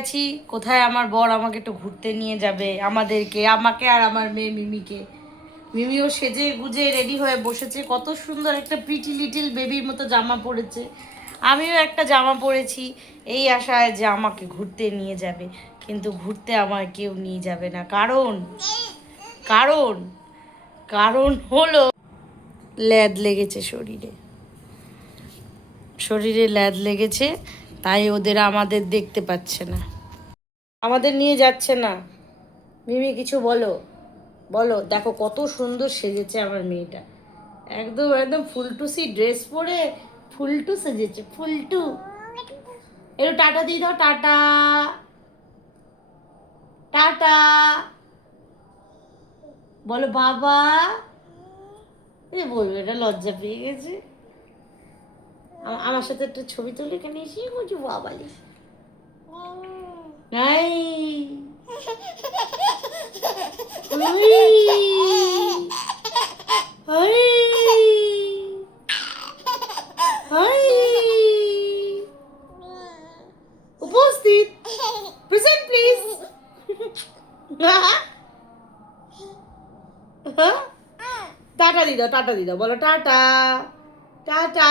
আছি কোথায় আমার বর আমাকে একটু ঘুরতে নিয়ে যাবে, আমাকে আর আমার মেয়ে মিমিকে। মিমিও সেজে গুজে রেডি হয়ে বসেছে, কত সুন্দর একটা প্রিটি লিটিল বেবির মতো জামা পরেছে। আমিও একটা জামা পরেছি এই আশায় যে আমাকে ঘুরতে নিয়ে যাবে, কিন্তু ঘুরতে আমার কেউ নিয়ে যাবে না। কারণ কারণ কারণ হলো ল্যাদ লেগেছে শরীরে, শরীরে ল্যাদ লেগেছে, তাই ওদের আমাদের দেখতে পাচ্ছে না, আমাদের নিয়ে যাচ্ছে না। মিমি কিছু বলো, বলো। দেখো কত সুন্দর সেজেছে আমার মেয়েটা, একদম একদম ফুলটুসি ড্রেস পরে ফুলটু সেজেছে, ফুলটু। একটু টাটা দিয়ে দাও, টাটা টাটা বলো বাবা। এ বলবে, এটা লজ্জা পেয়ে গেছে। আমার সাথে একটা ছবি তুলে এখানে এসে বলছি বাবা নাই। উপস্থিত, প্রেজেন্ট প্লিজ। টাটা দিদা, টাটা দিদা বলো, টাটা টাটা।